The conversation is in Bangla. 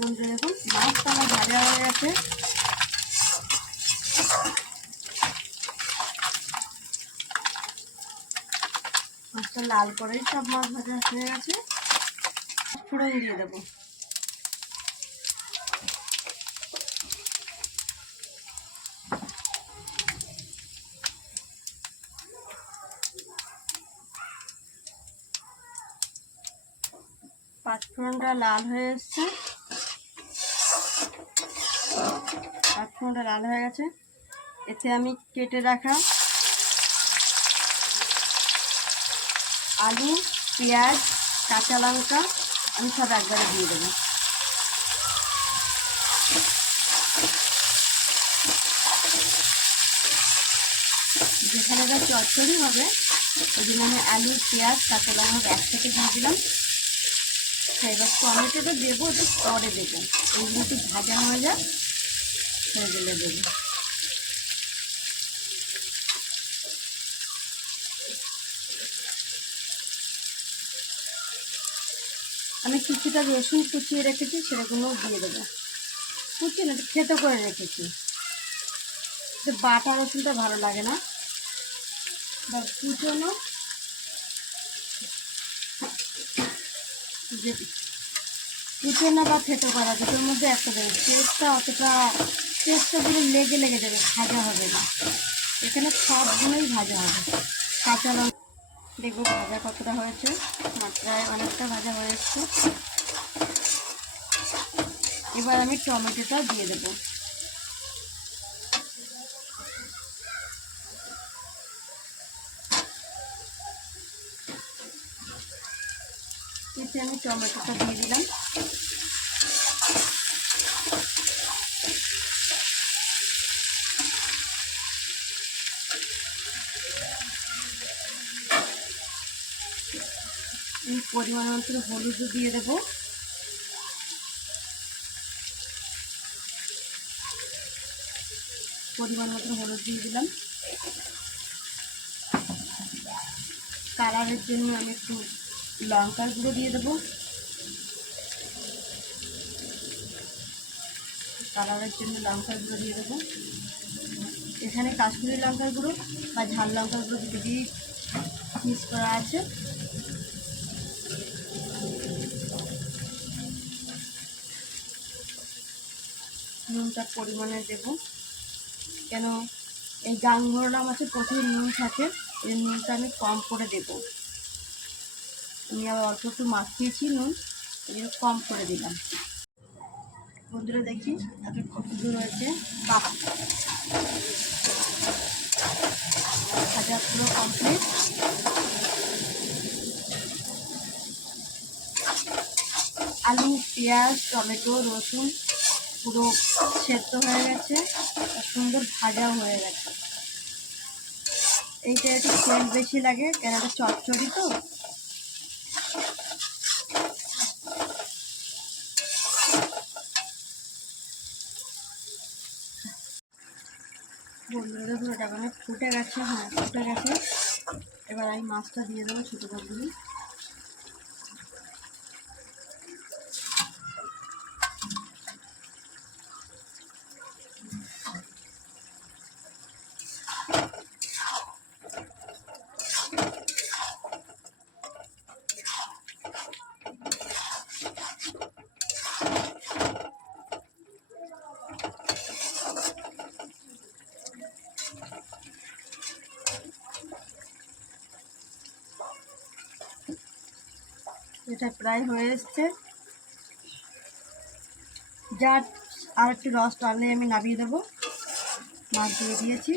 বন্ধুরা দেখুন মাছটা আমার ভাজা হয়ে গেছে। মাছটা লাল করেই সব মাছ ভাজা হয়ে গেছে। ফোড়ন দিয়ে দেবো। পাঁচফোড়নটা লাল হয়ে এসছে। পাঁচফোড়নটা লাল হয়ে গেছে। এতে আমি কেটে রাখা আলু, পেঁয়াজ, কাঁচা লঙ্কা আমি সব একবারে দিয়ে দেবো। যেখানে যা চচ্চড়ি হবে ওই জন্য আমি আলু, পেঁয়াজ, কাঁচা লঙ্কা একসাথে দিয়ে দিলাম। এবার টমেটোটা দেবো, একটু পরে দেবো। এইগুলো একটু ভাজা হয়ে যাক, হয়ে গেলে দেবো। আমি কিছুটা রসুন কুচিয়ে রেখেছি, সেগুলোও দিয়ে দেবো। কুচিয়ে না, থেতো করে রেখেছি। বাটা রসুনটা ভালো লাগে না, বা কুচনো কুচনো বা থেতো করা দুটোর মধ্যে একটা দেবে। টেস্টটা পুরো লেগে লেগে যাবে, ভাজা হবে না। এখানে সবগুলোই ভাজা হবে। কাঁচা লঙ্কা দেখবো ভাজা কতটা হয়েছে। মাত্রায় অনেকটা ভাজা হয়ে এসছে। এবার আমি টমেটোটা দিয়ে দেবো। এতে আমি টমেটোটা দিয়ে দিলাম। এই পরিমাণ মতো হলুদও দিয়ে দেবো। পরিমাণ মতো হলুদ দিয়ে দিলাম। কালারের জন্য আমি একটু লঙ্কার গুঁড়ো দিয়ে দেবো। কালারের জন্য লঙ্কার গুঁড়ো দিয়ে দেবো। এখানে কাশ্মীরি লঙ্কার গুঁড়ো বা ঝাল লঙ্কার গুঁড়ো দুটো দিয়ে মিক্স করা আছে। নুনটা পরিমাণে দেবো, কেন এই গাংমোড়া মাছে প্রচুর নুন থাকে। এই নুনটা আমি কম করে দেবো। আমি আবার অল্প একটু মাখিয়েছি নুন, এই কম করে দিলাম। বন্ধুরা দেখি এত কতদূর হয়েছে। ভাজা পুরো কমপ্লিট। আলু, পেঁয়াজ, টমেটো, রসুন পুরো সেদ্ধ হয়ে গেছে, সুন্দর ভাজাও হয়ে গেছে। এইটা একটু তেল বেশি লাগে, কেন এটা চচ্চড়ি তো। বন্ধুরা দেখুন এটা মানে ফুটে গেছে। হ্যাঁ, ফুটে গেছে। এবার আমি মাছটা দিয়ে দেবো ছোটো করে। এটা প্রায় হয়ে এসছে। যা আর একটু রস টানলে আমি নামিয়ে দেবো। মাছ দিয়ে দিয়েছি।